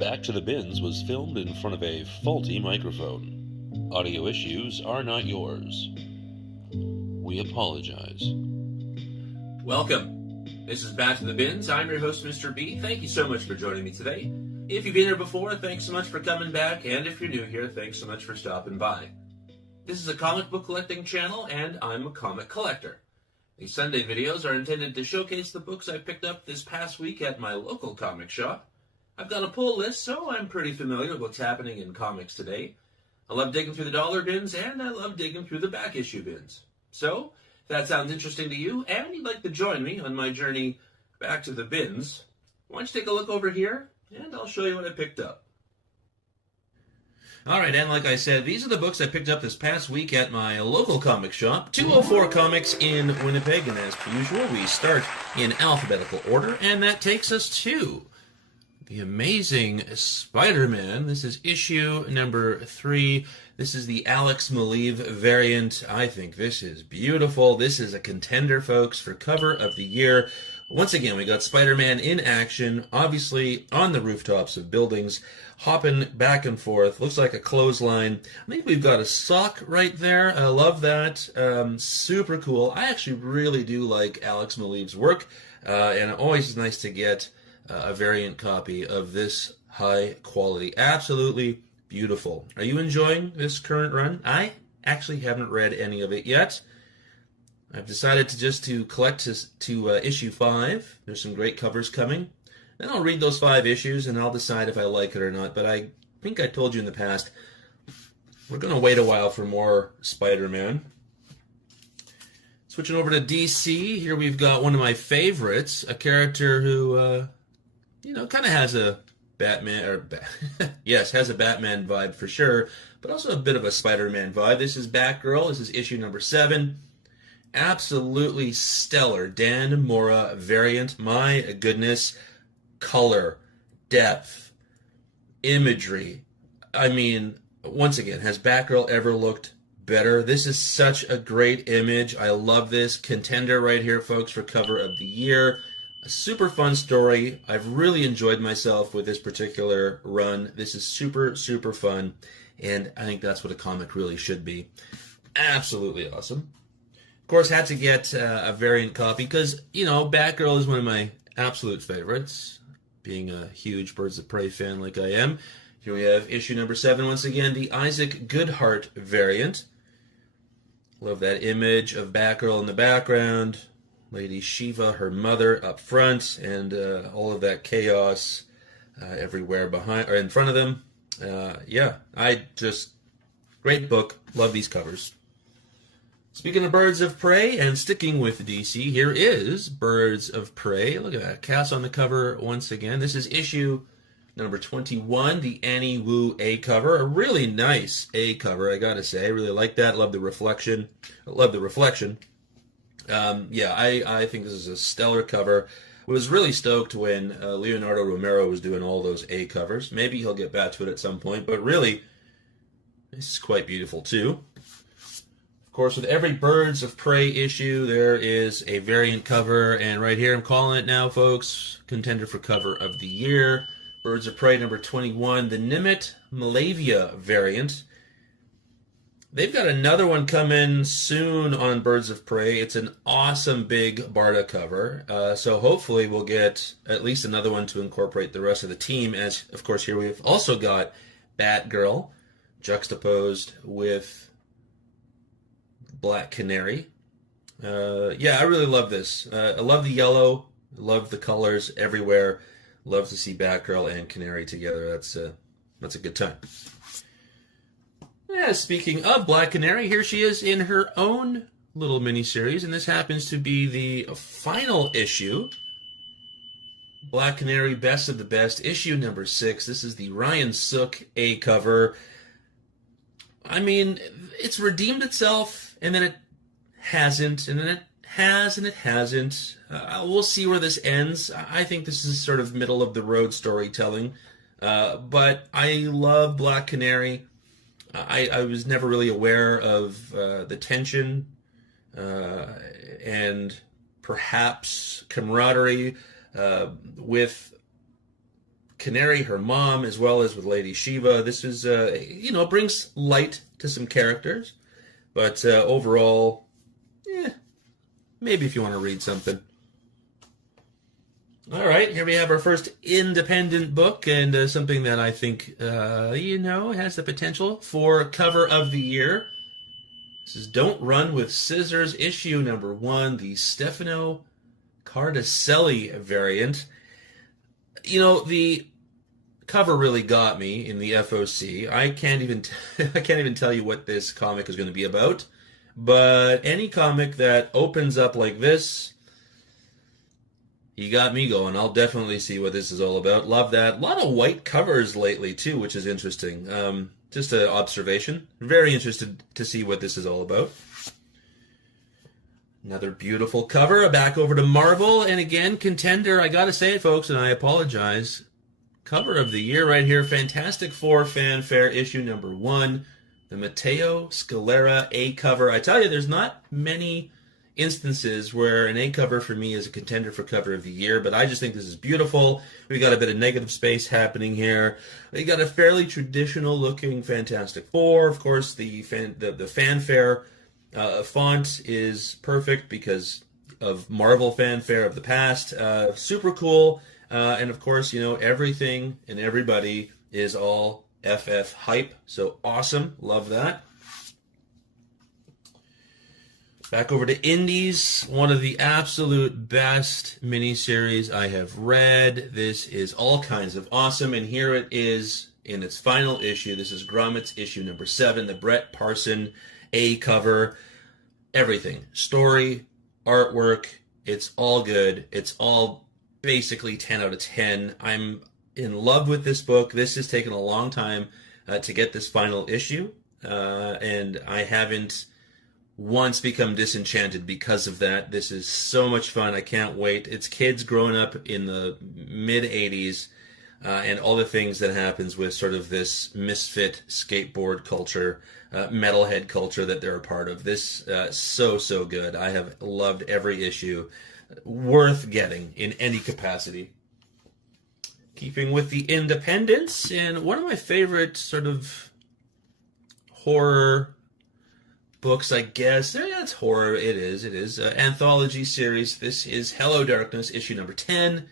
Back to the Bins was filmed in front of a faulty microphone. Audio issues are not yours. We apologize. Welcome. This is Back to the Bins. I'm your host, Mr. B. Thank you so much for joining me today. If you've been here before, thanks so much for coming back. And if you're new here, thanks so much for stopping by. This is a comic book collecting channel, and I'm a comic collector. These Sunday videos are intended to showcase the books I picked up this past week at my local comic shop. I've got a pull list, so I'm pretty familiar with what's happening in comics today. I love digging through the dollar bins, and I love digging through the back issue bins. So, if that sounds interesting to you, and you'd like to join me on my journey back to the bins, why don't you take a look over here, and I'll show you what I picked up. Alright, and like I said, these are the books I picked up this past week at my local comic shop, 204 Comics in Winnipeg, and as per usual, we start in alphabetical order, and that takes us to the Amazing Spider-Man. This is issue number 3. This is the Alex Maleev variant. I think this is beautiful. This is a contender, folks, for cover of the year. Once again, we got Spider-Man in action, obviously on the rooftops of buildings, hopping back and forth. Looks like a clothesline. I think we've got a sock right there. I love that. Super cool. I actually really do like Alex Maleev's work, and always nice to get a variant copy of this high quality. Absolutely beautiful. Are you enjoying this current run? I actually haven't read any of it yet. I've decided to collect to issue 5. There's some great covers coming. Then I'll read those 5 issues and I'll decide if I like it or not. But I think I told you in the past, we're going to wait a while for more Spider-Man. Switching over to DC, here we've got one of my favorites, a character who, kind of has a Batman, has a Batman vibe for sure, but also a bit of a Spider-Man vibe. This is Batgirl. This is issue number 7. Absolutely stellar Dan Mora variant. My goodness. Color, depth, imagery. I mean, once again, has Batgirl ever looked better? This is such a great image. I love this. Contender right here, folks, for cover of the year. A super fun story. I've really enjoyed myself with this particular run. This is super, super fun, and I think that's what a comic really should be. Absolutely awesome. Of course, had to get a variant copy because, Batgirl is one of my absolute favorites. Being a huge Birds of Prey fan like I am. Here we have issue number 7, once again, the Isaac Goodhart variant. Love that image of Batgirl in the background, Lady Shiva, her mother, up front, and all of that chaos everywhere behind or in front of them. Great book. Love these covers. Speaking of Birds of Prey, and sticking with DC, here is Birds of Prey. Look at that. Cass on the cover once again. This is issue number 21, the Annie Wu A cover. A really nice A cover, I gotta say. I really like that. Love the reflection. I think this is a stellar cover. I was really stoked when Leonardo Romero was doing all those A covers. Maybe he'll get back to it at some point, but really, this is quite beautiful too. Of course, with every Birds of Prey issue, there is a variant cover, and right here I'm calling it now, folks. Contender for cover of the year. Birds of Prey number 21, the Nimit Malavia variant. They've got another one coming soon on Birds of Prey. It's an awesome big Barda cover, so hopefully we'll get at least another one to incorporate the rest of the team, as, of course, here we've also got Batgirl juxtaposed with Black Canary. I really love this. I love the yellow. I love the colors everywhere. Love to see Batgirl and Canary together. That's a good time. Yeah, speaking of Black Canary, here she is in her own little miniseries, and this happens to be the final issue. Black Canary, Best of the Best, issue number 6. This is the Ryan Sook A cover. I mean, it's redeemed itself, and then it hasn't, and then it has, and it hasn't. We'll see where this ends. I think this is sort of middle-of-the-road storytelling, but I love Black Canary. I was never really aware of the tension and perhaps camaraderie with Canary, her mom, as well as with Lady Shiva. This is, brings light to some characters. But overall, maybe if you want to read something. All right, here we have our first independent book, and something that I think, has the potential for cover of the year. This is Don't Run with Scissors, issue number 1, the Stefano Cardoselli variant. The cover really got me in the FOC. I can't even tell you what this comic is going to be about, but any comic that opens up like this, you got me going. I'll definitely see what this is all about. Love that. A lot of white covers lately, too, which is interesting. Just an observation. Very interested to see what this is all about. Another beautiful cover. Back over to Marvel. And again, Contender. I got to say it, folks, and I apologize. Cover of the year right here. Fantastic Four Fanfare, issue number 1. The Matteo Scalera A cover. I tell you, there's not many instances where an A cover for me is a contender for cover of the year, but I just think this is beautiful. We got a bit of negative space happening here. We got a fairly traditional looking Fantastic Four. Of course, the fanfare font is perfect because of Marvel fanfare of the past. Super cool. And of course, everything and everybody is all FF hype. So awesome. Love that. Back over to Indies, one of the absolute best miniseries I have read. This is all kinds of awesome, and here it is in its final issue. This is Gromit's issue number 7, the Brett Parson A cover. Everything. Story, artwork, it's all good. It's all basically 10 out of 10. I'm in love with this book. This has taken a long time to get this final issue, and I haven't once become disenchanted because of that. This is so much fun. I can't wait. It's kids growing up in the mid-'80s and all the things that happens with sort of this misfit skateboard culture, metalhead culture that they're a part of. This so good. I have loved every issue. Worth getting in any capacity. Keeping with the independents, and one of my favorite sort of horror books, I guess. Yeah, it's horror. It is. Anthology series. This is Hello Darkness, issue number 10.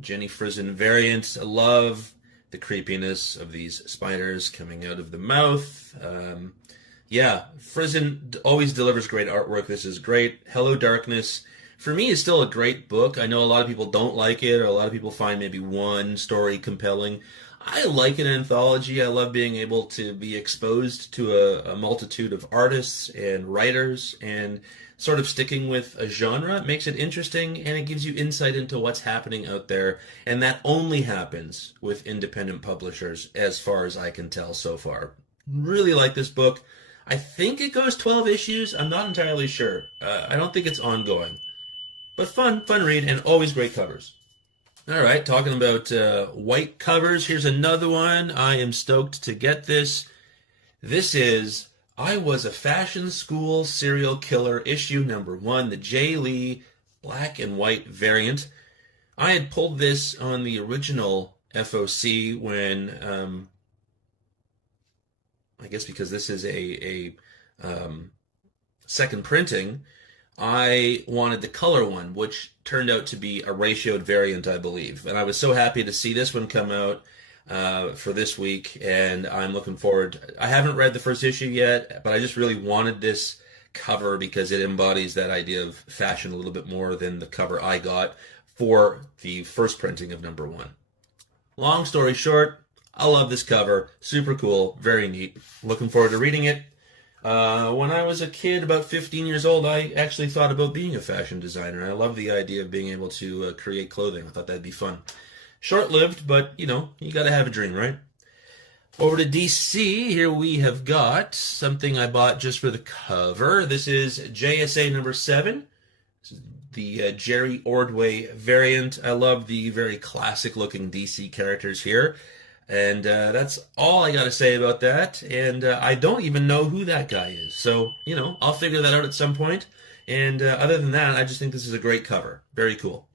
Jenny Frison variant. I love the creepiness of these spiders coming out of the mouth. Frison always delivers great artwork. This is great. Hello Darkness, for me, is still a great book. I know a lot of people don't like it, or a lot of people find maybe one story compelling. I like an anthology. I love being able to be exposed to a multitude of artists and writers, and sort of sticking with a genre. It makes it interesting, and it gives you insight into what's happening out there, and that only happens with independent publishers, as far as I can tell so far. Really like this book. I think it goes 12 issues. I'm not entirely sure. I don't think it's ongoing. But fun read, and always great covers. All right, talking about white covers, here's another one. I am stoked to get this. This is I Was a Fashion School Serial Killer, issue number 1, the Jay Lee black and white variant. I had pulled this on the original FOC when, I guess because this is a second printing, I wanted the color one, which turned out to be a ratioed variant, I believe. And I was so happy to see this one come out for this week, and I'm looking forward. I haven't read the first issue yet, but I just really wanted this cover because it embodies that idea of fashion a little bit more than the cover I got for the first printing of number 1. Long story short, I love this cover. Super cool. Very neat. Looking forward to reading it. When I was a kid, about 15 years old, I actually thought about being a fashion designer. I love the idea of being able to create clothing. I thought that'd be fun. Short-lived, but, you gotta have a dream, right? Over to DC, here we have got something I bought just for the cover. This is JSA number 7. This is the Jerry Ordway variant. I love the very classic-looking DC characters here. And that's all I got to say about that. And I don't even know who that guy is. So, I'll figure that out at some point. And other than that, I just think this is a great cover. Very cool.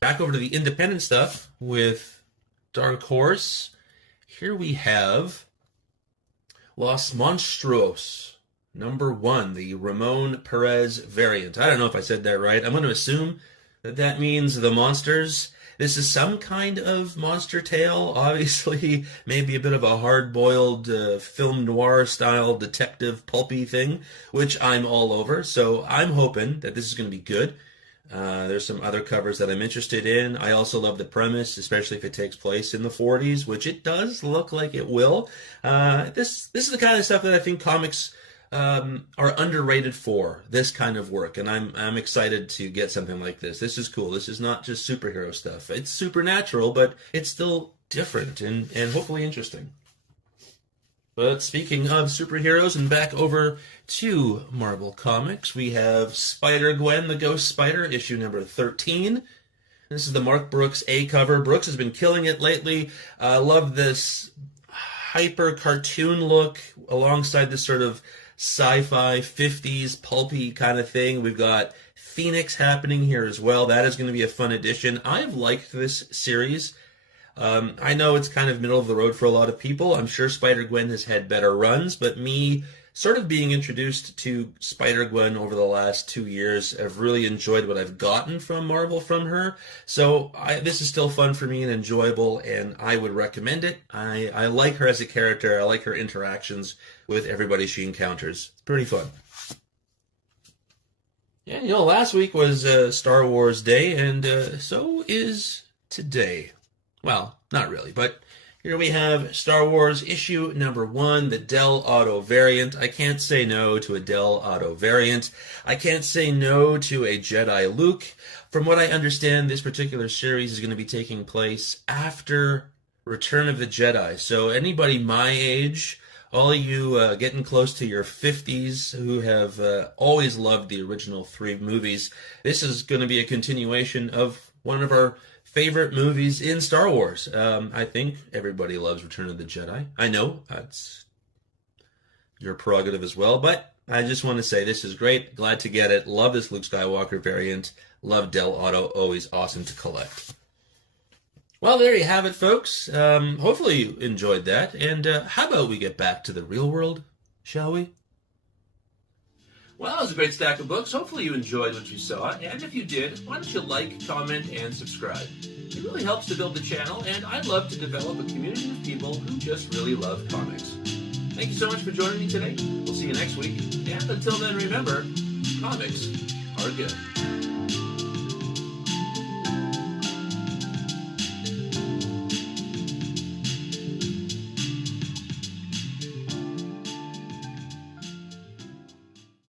back over to the independent stuff with Dark Horse. Here we have Los Monstruos, #1, the Ramon Perez variant. I don't know if I said that right. I'm going to assume that that means the monsters. This is some kind of monster tale, obviously, maybe a bit of a hard-boiled film noir-style detective pulpy thing, which I'm all over, so I'm hoping that this is going to be good. There's some other covers that I'm interested in. I also love the premise, especially if it takes place in the 40s, which it does look like it will. This is the kind of stuff that I think comics are underrated for, this kind of work, and I'm excited to get something like this. This is cool. This is not just superhero stuff. It's supernatural, but it's still different and hopefully interesting. But speaking of superheroes, and back over to Marvel Comics, we have Spider-Gwen, the Ghost Spider, issue number 13. This is the Mark Brooks A cover. Brooks has been killing it lately. I love this hyper cartoon look alongside this sort of sci-fi 50s pulpy kind of thing. We've got Phoenix happening here as well. That is going to be a fun addition. I've liked this series. I know it's kind of middle of the road for a lot of people. I'm sure Spider-Gwen has had better runs, but me sort of being introduced to Spider-Gwen over the last 2 years, I've really enjoyed what I've gotten from Marvel from her. So this is still fun for me and enjoyable, and I would recommend it. I like her as a character. I like her interactions with everybody she encounters. It's pretty fun. Yeah, last week was Star Wars Day, and so is today. Well, not really, but here we have Star Wars issue number 1, the Del Auto variant. I can't say no to a Del Auto variant. I can't say no to a Jedi Luke. From what I understand, this particular series is going to be taking place after Return of the Jedi. So anybody my age, all of you getting close to your 50s who have always loved the original 3 movies, this is going to be a continuation of one of our favorite movies in Star Wars. I think everybody loves Return of the Jedi. I know that's your prerogative as well, but I just want to say this is great. Glad to get it. Love this Luke Skywalker variant. Love Del Auto. Always awesome to collect. Well, there you have it, folks. Hopefully you enjoyed that. And how about we get back to the real world, shall we? Well, that was a great stack of books. Hopefully you enjoyed what you saw. And if you did, why don't you like, comment, and subscribe? It really helps to build the channel, and I'd love to develop a community of people who just really love comics. Thank you so much for joining me today. We'll see you next week. And until then, remember, comics are good.